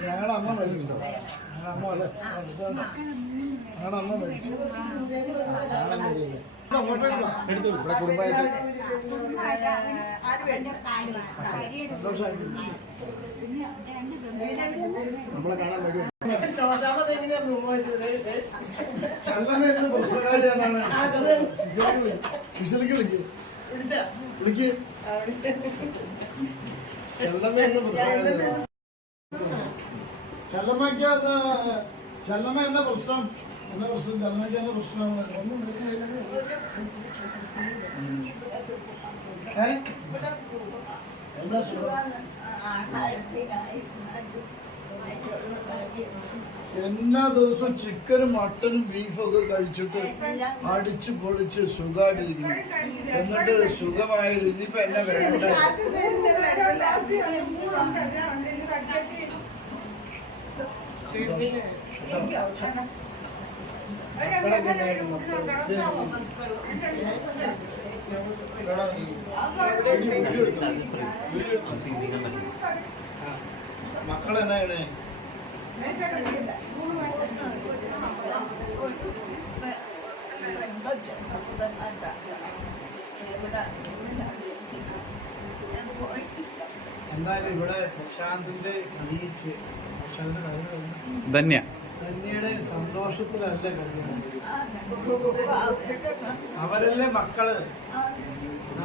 ഞങ്ങളുടെ അമ്മ മരിച്ചിട്ടുണ്ടോ ഞങ്ങളുടെ അമ്മ നമ്മളെ കാണാൻ ചെല്ലമ്മയ്ക്ക് അത് ചെല്ലമ്മ എന്ന പ്രശ്നം എന്ന പ്രശ്നം ചെല്ലമ്മയ്ക്ക് എന്ന പ്രശ്നമാണ് ഒന്നും ഏ എന്താ എല്ലാ ദിവസവും ചിക്കനും മട്ടനും ബീഫൊക്കെ കഴിച്ചിട്ട് അടിച്ചു പൊളിച്ച് സുഖമായിട്ടിരിക്കുന്നു എന്നിട്ട് സുഖമായിരുന്നു ഇനിയിപ്പോ എന്നെ വേണ്ട. വീഡിയോ? ചെയ്യണേ എന്തായാലും ഇവിടെ പ്രശാന്തിന്റെ ബീച്ച് പ്രശാന്തിന്റെ കാര്യങ്ങൾ ധന്യ. ധന്യയുടെ സന്തോഷത്തിലല്ല കഴിയുന്നത് അവരല്ലേ മക്കൾ?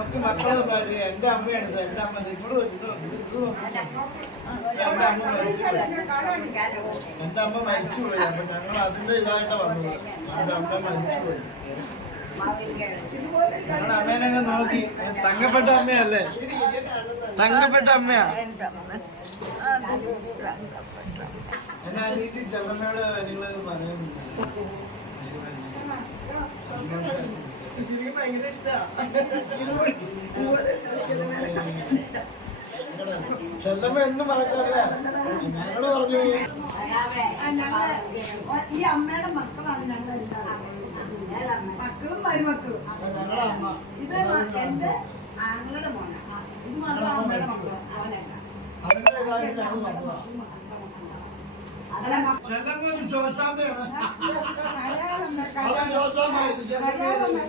നമുക്ക് മക്കൾ എന്റെ അമ്മയാണ് ഇത് എന്റെ അമ്മ ഇങ്ങോട്ട് ഇത് അമ്മ മരിച്ചുപോയി എന്റെ അമ്മ മരിച്ചുപോയി അപ്പൊ ഞങ്ങൾ അതിന്റെ ഇതായിട്ടാ വന്നത്. എന്റെ അമ്മ മരിച്ചുപോയി ഞങ്ങൾ അമ്മേനെ അങ്ങ് നോക്കി. തങ്ങപ്പെട്ട അമ്മയല്ലേ? തങ്ങപ്പെട്ട അമ്മയാ? എന്നാ രീതി ചെല്ലമ്മയോട് നിങ്ങൾ പറയുന്നുണ്ട്. ചെല്ലമ്മ എന്നും മറക്കാറില്ല ഞങ്ങൾ പറഞ്ഞു. ഈ അമ്മയുടെ മക്കളാണ് മക്കളും മരുമക്കളും. ഇത് എന്റെ ആങ്ങളുടെ മോനാണ് ഇത് മാത്രം അമ്മയുടെ മക്കളും. അവനല്ല. ചെല്ലമ്മ ഒരു അതാ ചെല്ലമ്മ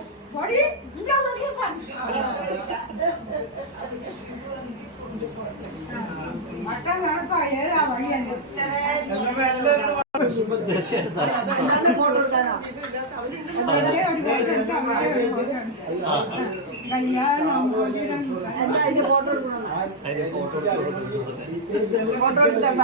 കല്യാണം മോതിരം എന്താ അതിന്റെ ഫോട്ടോ എടുക്കണം ഫോട്ടോ എടുക്കാൻ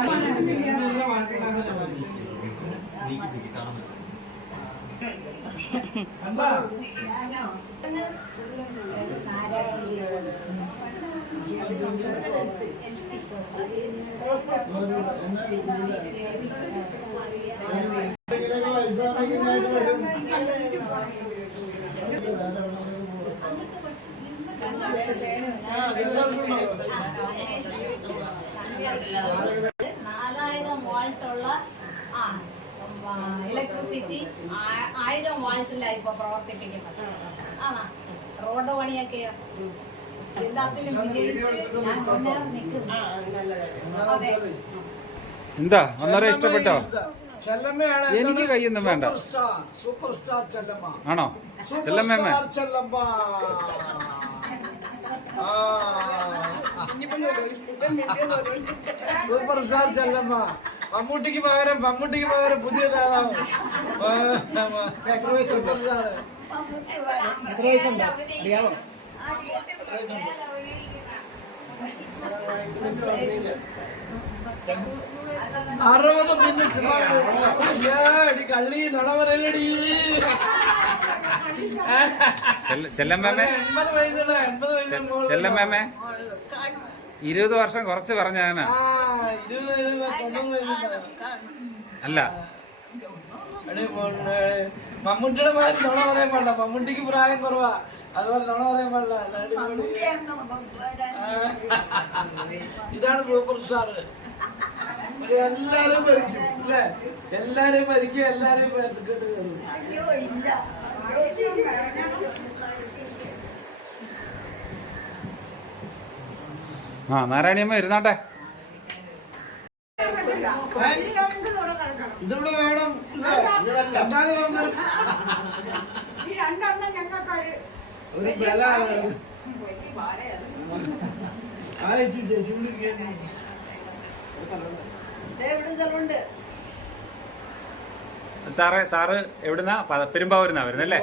വയസ്സാകുമ്പോഴേക്കിനായിട്ട് വരും വേറെ എവിടെയെങ്കിലും പ്രവർത്തിപ്പിക്കുന്നത് ആണോ? റോഡ് പണിയൊക്കെ എല്ലാത്തിലും വിജയിച്ച് ഞാൻ മുന്നേറി നിൽക്കുന്നു. അതെ. എന്താ? അന്നേരം ഇഷ്ടപ്പെട്ടോ? എനിക്ക് കയ്യൊന്നും വേണ്ട. Super star Chellamma. ആണോ? ചെല്ലമ്മ ആ. Super star Chellamma. മമ്മൂട്ടിക്ക് പകരം മമ്മൂട്ടിക്ക് പകരം പുതിയ നേതാവ് ആ, എത്ര വയസ്സുണ്ട്? എത്ര വയസ്സുണ്ട്? അറിയാമോ അറുപത് മിനിറ്റ് അയ്യാടി കള്ളി നട പറയലടി ചെല്ല- ചെല്ലമ്മേമ്മേ എൺപത് വയസ്സുള്ള എൺപത് വയസ്സുള്ള ചെല്ലമ്മേമ്മേ ഇരുപത് വർഷം കുറച്ച് പറഞ്ഞാണ് അല്ല മമ്മൂട്ടിയുടെ മാതിരി നുണ പറയാൻ പാടില്ല. മമ്മൂട്ടിക്ക് പ്രായം കുറവാ. അതുപോലെ നുണ പറയാൻ പാടില്ല. ഇതാണ് സൂപ്പർ സ്റ്റാർ. എല്ലാരും ഭരിക്കും അല്ലേ? എല്ലാരും ഭരിക്കും എല്ലാരും കേട്ട് കയറും ആ നാരായണിയമ്മ ഇരുന്നാട്ടെ. ഇതിവിടെ വേണം. ഒരു ബലാണ് ചേച്ചി സാറേ സാറ് എവിടുന്നാ? പെരുമ്പാവൂരിന്നാ വരുന്നല്ലേ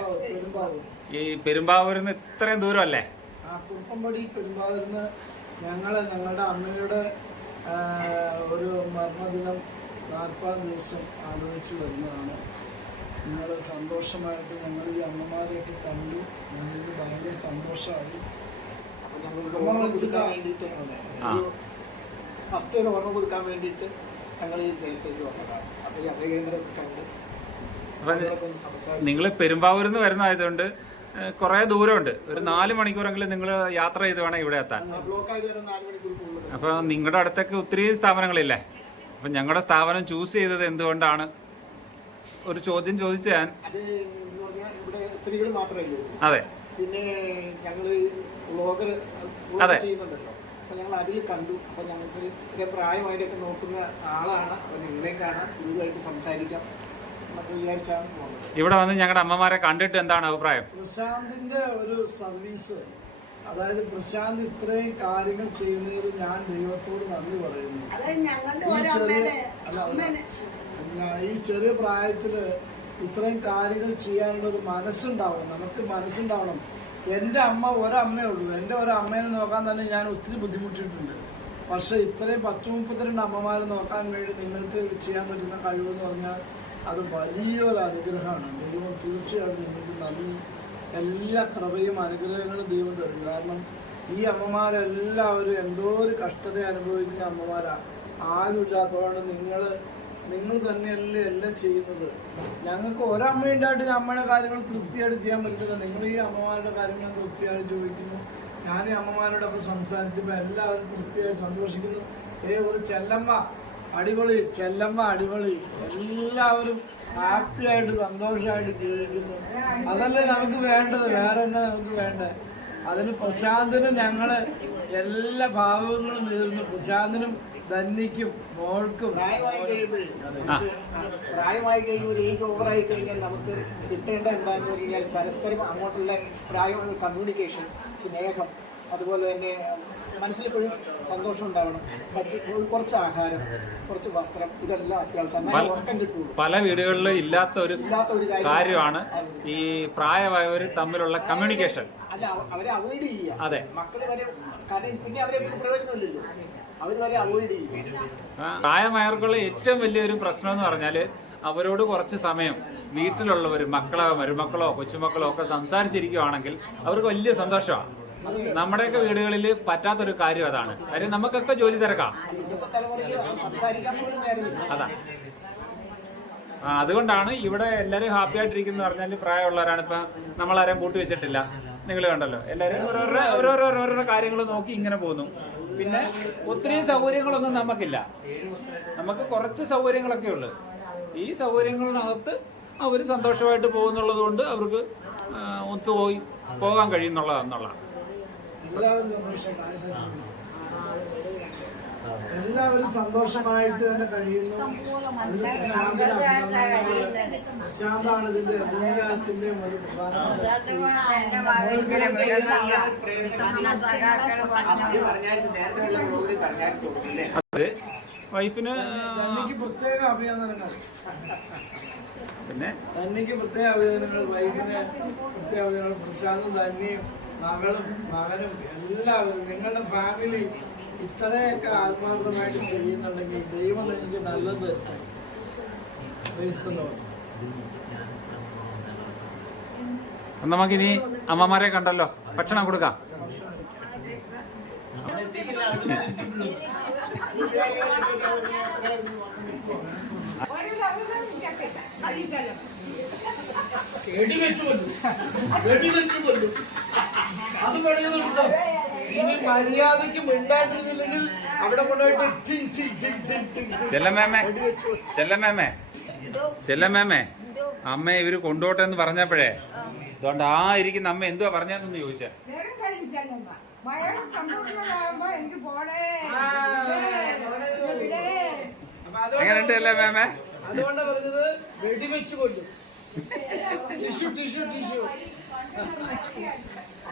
ഈ പെരുമ്പാവൂരിന്ന് ഇത്രയും ദൂരം അല്ലേ ആ കുറുപ്പമ്പടി പെരുമ്പാവൂരിന്ന് ഞങ്ങളെ ഞങ്ങളുടെ അമ്മയുടെ ഒരു മരണദിനം നാൽപ്പതാം ദിവസം ആലോചിച്ച് വരുന്നതാണ്. നിങ്ങൾ സന്തോഷമായിട്ട് ഞങ്ങൾ ഈ അമ്മമാരെയൊക്കെ കണ്ടു. ഞങ്ങൾക്ക് ഭയങ്കര സന്തോഷമായി. അമ്മ ഫസ്റ്റ് ഒരു ഓർമ്മ കൊടുക്കാൻ വേണ്ടിയിട്ട് ഞങ്ങൾ ഈ ദേശത്തേക്ക് വന്നതാണ്. അപ്പോൾ ഈ അഭയകേന്ദ്രം കണ്ട് നിങ്ങൾ പെരുമ്പാവൂരിൽ നിന്ന് വരുന്നതായതുകൊണ്ട് കുറേ ദൂരമുണ്ട്. ഒരു നാല് മണിക്കൂറെങ്കിലും നിങ്ങൾ യാത്ര ചെയ്ത് വേണം ഇവിടെ എത്താൻ. അപ്പോൾ നിങ്ങളുടെ അടുത്തൊക്കെ ഒത്തിരി സ്ഥാപനങ്ങളില്ലേ? അപ്പം ഞങ്ങളുടെ സ്ഥാപനം ചൂസ് ചെയ്തത് എന്തുകൊണ്ടാണ്? ഒരു ചോദ്യം ചോദിച്ചു ഞാൻ അത് പിന്നെ ഞങ്ങൾ വ്ളോഗർ അതെ. ഞങ്ങൾ അതിൽ കണ്ടു. അപ്പോൾ ഞങ്ങൾക്ക് പ്രായമായിട്ടൊക്കെ നോക്കുന്ന ആളാണ്. അപ്പോൾ നിങ്ങളെയും കാണാം. ഇതുമായിട്ട് സംസാരിക്കാം. വിചാരിച്ചാണ് ഇവിടെ വന്ന് ഞങ്ങളുടെ അമ്മമാരെ കണ്ടിട്ട് എന്താണ് അഭിപ്രായം? പ്രശാന്തിന്റെ ഒരു സർവീസ് അതായത് പ്രശാന്ത് ഇത്രയും കാര്യങ്ങൾ ചെയ്യുന്നതിൽ ഞാൻ ദൈവത്തോട് നന്ദി പറയുന്നു. ഈ ചെറിയ അല്ല, ഈ ചെറിയ പ്രായത്തിൽ ഇത്രയും കാര്യങ്ങൾ ചെയ്യാനുള്ള ഒരു മനസ്സുണ്ടാവണം. നമുക്ക് മനസ്സുണ്ടാവണം. എന്റെ അമ്മ ഒരമ്മയേ ഉള്ളൂ. എന്റെ ഒരമ്മേനെ നോക്കാൻ തന്നെ ഞാൻ ഒത്തിരി ബുദ്ധിമുട്ടിയിട്ടുണ്ട്. പക്ഷെ ഇത്രയും പത്ത് മുപ്പത്തിരണ്ട് അമ്മമാരെ നോക്കാൻ വേണ്ടി നിങ്ങൾക്ക് ചെയ്യാൻ പറ്റുന്ന കഴിവെന്ന് പറഞ്ഞാൽ അത് വലിയൊരു അനുഗ്രഹമാണ്. ദൈവം തീർച്ചയായിട്ടും നിങ്ങൾക്ക് നന്ദി. എല്ലാ കൃപയും അനുഗ്രഹങ്ങളും ദൈവം തരും. കാരണം ഈ അമ്മമാരെല്ലാവരും എന്തോ ഒരു കഷ്ടത അനുഭവിക്കുന്ന അമ്മമാരാണ് ആരുമില്ലാത്തതുകൊണ്ട് നിങ്ങൾ നിങ്ങൾ തന്നെയല്ലേ എല്ലാം ചെയ്യുന്നത്. ഞങ്ങൾക്ക് ഒരമ്മയുണ്ടായിട്ട് അമ്മയുടെ കാര്യങ്ങൾ തൃപ്തിയായിട്ട് ചെയ്യാൻ പറ്റുന്നില്ല നിങ്ങൾ ഈ അമ്മമാരുടെ കാര്യങ്ങൾ തൃപ്തിയായിട്ട് ചോദിക്കുന്നു. ഞാൻ ഈ അമ്മമാരോടൊപ്പം സംസാരിച്ചപ്പോൾ എല്ലാവരും തൃപ്തിയായി സന്തോഷിക്കുന്നു. ഏ ഒരു ചെല്ലമ്മ അടിപൊളി ചെല്ലമ്മ അടിപൊളി. എല്ലാവരും ഹാപ്പി ആയിട്ട് സന്തോഷമായിട്ട് ജീവിക്കുന്നു. അതല്ലേ നമുക്ക് വേണ്ടത്? വേറെ തന്നെ നമുക്ക് വേണ്ടത് അതിന് പ്രശാന്തിന് ഞങ്ങൾ എല്ലാ ഭാവങ്ങളും നേരുന്നു. പ്രശാന്തിനും ധന്യക്കും മോൾക്കും. പ്രായമായി കഴിയുമ്പോഴേ ആ. പ്രായമായി കഴിയുമ്പോൾ ഏജ് ഓവറായി കഴിഞ്ഞാൽ നമുക്ക് കിട്ടേണ്ട എന്താണെന്ന് പറഞ്ഞാൽ പരസ്പരം അങ്ങോട്ടുള്ള പ്രായമുള്ള കമ്മ്യൂണിക്കേഷൻ സ്നേഹം അതുപോലെ തന്നെ മനസ്സിലെപ്പോഴും സന്തോഷം ഉണ്ടാവണം. കുറച്ച് ആഹാരം കുറച്ച് വസ്ത്രം ഇതെല്ലാം അത്യാവശ്യം. ഉറക്കം കിട്ടുള്ളൂ. പല വീടുകളിലും ഇല്ലാത്ത ഒരു കാര്യമാണ്. ഈ പ്രായമായവർ തമ്മിലുള്ള കമ്മ്യൂണിക്കേഷൻ അല്ല അവരെ അവോയ്ഡ് ചെയ്യുക. അതെ. മക്കൾ വരെ കാരണം പിന്നെ അവരെ പ്രയോജനമില്ലല്ലോ. അവർ വരെ അവോയ്ഡ് പ്രായമായവർക്കുള്ള ഏറ്റവും വലിയൊരു പ്രശ്നം എന്ന് പറഞ്ഞാൽ അവരോട് കുറച്ച് സമയം വീട്ടിലുള്ളവർ മക്കളോ മരുമക്കളോ കൊച്ചുമക്കളോ ഒക്കെ സംസാരിച്ചിരിക്കുവാണെങ്കിൽ അവർക്ക് വലിയ സന്തോഷമാണ്. നമ്മുടെയൊക്കെ വീടുകളിൽ പറ്റാത്തൊരു കാര്യം അതാണ്. കാര്യം നമുക്കൊക്കെ ജോലി തിരക്കാം. അതാ. ആ, അതുകൊണ്ടാണ് ഇവിടെ എല്ലാവരും ഹാപ്പി ആയിട്ടിരിക്കുന്ന പറഞ്ഞാൽ പ്രായമുള്ളവരാണ് ഇപ്പം നമ്മളാരെയും പൂട്ടി വെച്ചിട്ടില്ല. നിങ്ങൾ കണ്ടല്ലോ. എല്ലാവരും ഓരോരോ ഓരോരോ ഓരോരോ കാര്യങ്ങൾ നോക്കി ഇങ്ങനെ പോകുന്നു പിന്നെ ഒത്തിരി സൗകര്യങ്ങളൊന്നും നമുക്കില്ല. നമുക്ക് കുറച്ച് സൗകര്യങ്ങളൊക്കെ ഉള്ളു. ഈ സൗകര്യങ്ങളിനകത്ത് അവർ സന്തോഷമായിട്ട് പോകുന്നുള്ളത് കൊണ്ട് അവർക്ക് ഒത്തുപോയി പോകാൻ കഴിയുന്നുള്ളതാണെന്നുള്ളതാണ് എല്ലാവരും സന്തോഷമായിട്ട് എല്ലാവരും സന്തോഷമായിട്ട് തന്നെ കഴിയുന്നു. ശാന്താണ് ഇതിന്റെ എല്ലാത്തിന്റെയും ഒരു പ്രധാന വൈഫിന് പ്രത്യേക അഭിനന്ദനങ്ങൾ. പിന്നെ തന്നിക്ക് പ്രത്യേക അഭിനന്ദനങ്ങൾ. വൈഫിന് പ്രത്യേക അഭിനന്ദനങ്ങൾ. പ്രശാന്തും തന്നെയും മകളും മകനും എല്ലാവരും നിങ്ങളുടെ ഫാമിലി ഇത്രയൊക്കെ ആത്മാർത്ഥമായിട്ട് ചെയ്യുന്നുണ്ടെങ്കിൽ ദൈവം എനിക്ക് നല്ലത് നമുക്ക് ഇനി the നമുക്കിനി അമ്മമാരെ കണ്ടല്ലോ. ഭക്ഷണം കൊടുക്കാം. വെടിവെച്ചു കഴിക്കലും അത് പണിയുന്നുണ്ടോ? ഇനി മര്യാദയ്ക്ക് മിണ്ടാണ്ടിരുന്നില്ലെങ്കിൽ അവിടെ കൊണ്ടുപോയിട്ട് അമ്മ ഇവർ കൊണ്ടോട്ടെ എന്ന് പറഞ്ഞപ്പോഴേ അതുകൊണ്ട് ആ ഇരിക്കുന്ന അമ്മ എന്തുവാ പറഞ്ഞതെന്ന് ചോദിച്ചാ. എങ്ങനെയുണ്ട് അല്ലേ മേമേ അതുകൊണ്ടാ പറഞ്ഞത് വെടിവെച്ച് കൊല്ലും. Tissue tissue tissue.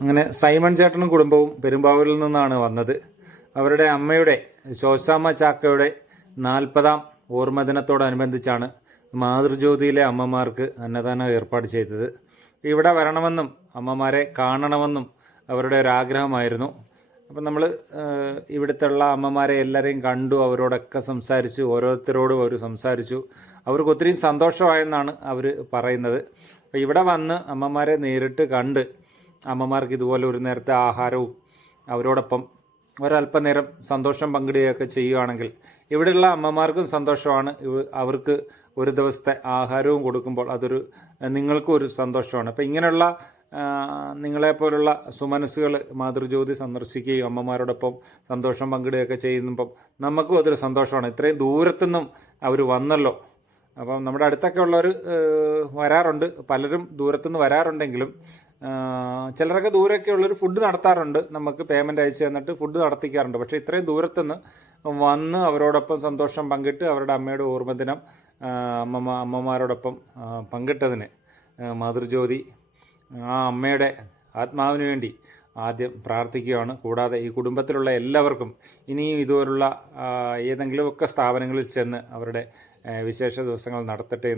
അങ്ങനെ സൈമൺ ചേട്ടനും കുടുംബവും പെരുമ്പാവൂരിൽ നിന്നാണ് വന്നത്. അവരുടെ അമ്മയുടെ ശോശാമ്മ ചാക്കയുടെ നാൽപ്പതാം ഓർമ്മദിനത്തോടനുബന്ധിച്ചാണ് മാതൃജ്യോതിയിലെ അമ്മമാർക്ക് അന്നദാനം ഏർപ്പാട് ചെയ്തത്. ഇവിടെ വരണമെന്നും അമ്മമാരെ കാണണമെന്നും അവരുടെ ഒരാഗ്രഹമായിരുന്നു. അപ്പം നമ്മൾ ഇവിടുത്തെ ഉള്ള അമ്മമാരെ എല്ലാവരെയും കണ്ടു അവരോടൊക്കെ സംസാരിച്ചു ഓരോരുത്തരോടും അവർ സംസാരിച്ചു. അവർക്ക് ഒത്തിരി സന്തോഷമായെന്നാണ് അവർ പറയുന്നത്. അപ്പോൾ ഇവിടെ വന്ന് അമ്മമാരെ നേരിട്ട് കണ്ട് അമ്മമാർക്ക് ഇതുപോലെ ഒരു നേരത്തെ ആഹാരവും അവരോടൊപ്പം ഒരല്പനേരം സന്തോഷം പങ്കിടുകയൊക്കെ ചെയ്യുകയാണെങ്കിൽ ഇവിടെയുള്ള അമ്മമാർക്കും സന്തോഷമാണ്. അവർക്ക് ഒരു ദിവസത്തെ ആഹാരവും കൊടുക്കുമ്പോൾ അതൊരു നിങ്ങൾക്കും ഒരു സന്തോഷമാണ്. അപ്പോൾ ഇങ്ങനെയുള്ള നിങ്ങളെപ്പോലുള്ള സുമനസ്സുകൾ മാതൃജ്യോതി സന്ദർശിക്കുകയും അമ്മമാരോടൊപ്പം സന്തോഷം പങ്കിടുകയൊക്കെ ചെയ്യുമ്പം നമുക്കും അതൊരു സന്തോഷമാണ്. ഇത്രയും ദൂരത്തുനിന്നും അവർ വന്നല്ലോ. അപ്പം നമ്മുടെ അടുത്തൊക്കെ ഉള്ളവർ വരാറുണ്ട്. പലരും ദൂരത്തുനിന്ന് വരാറുണ്ടെങ്കിലും ചിലരൊക്കെ ദൂരമൊക്കെ ഉള്ളൊരു ഫുഡ് നടത്താറുണ്ട്. നമുക്ക് പേയ്മെന്റ് അയച്ചു തന്നിട്ട് ഫുഡ് നടത്തിക്കാറുണ്ട്. പക്ഷേ ഇത്രയും ദൂരത്തുനിന്ന് വന്ന് അവരോടൊപ്പം സന്തോഷം പങ്കിട്ട് അവരുടെ അമ്മയുടെ ഓർമ്മദിനം അമ്മമ്മ അമ്മമാരോടൊപ്പം പങ്കിട്ടതിന് മാതൃജ്യോതി ആ അമ്മയുടെ ആത്മാവിന് വേണ്ടി ആദ്യം പ്രാർത്ഥിക്കുകയാണ്. കൂടാതെ ഈ കുടുംബത്തിലുള്ള എല്ലാവർക്കും ഇനിയും ഇതുപോലുള്ള ഏതെങ്കിലുമൊക്കെ സ്ഥാപനങ്ങളിൽ ചെന്ന് അവരുടെ വിശേഷ ദിവസങ്ങൾ നടത്തട്ടെ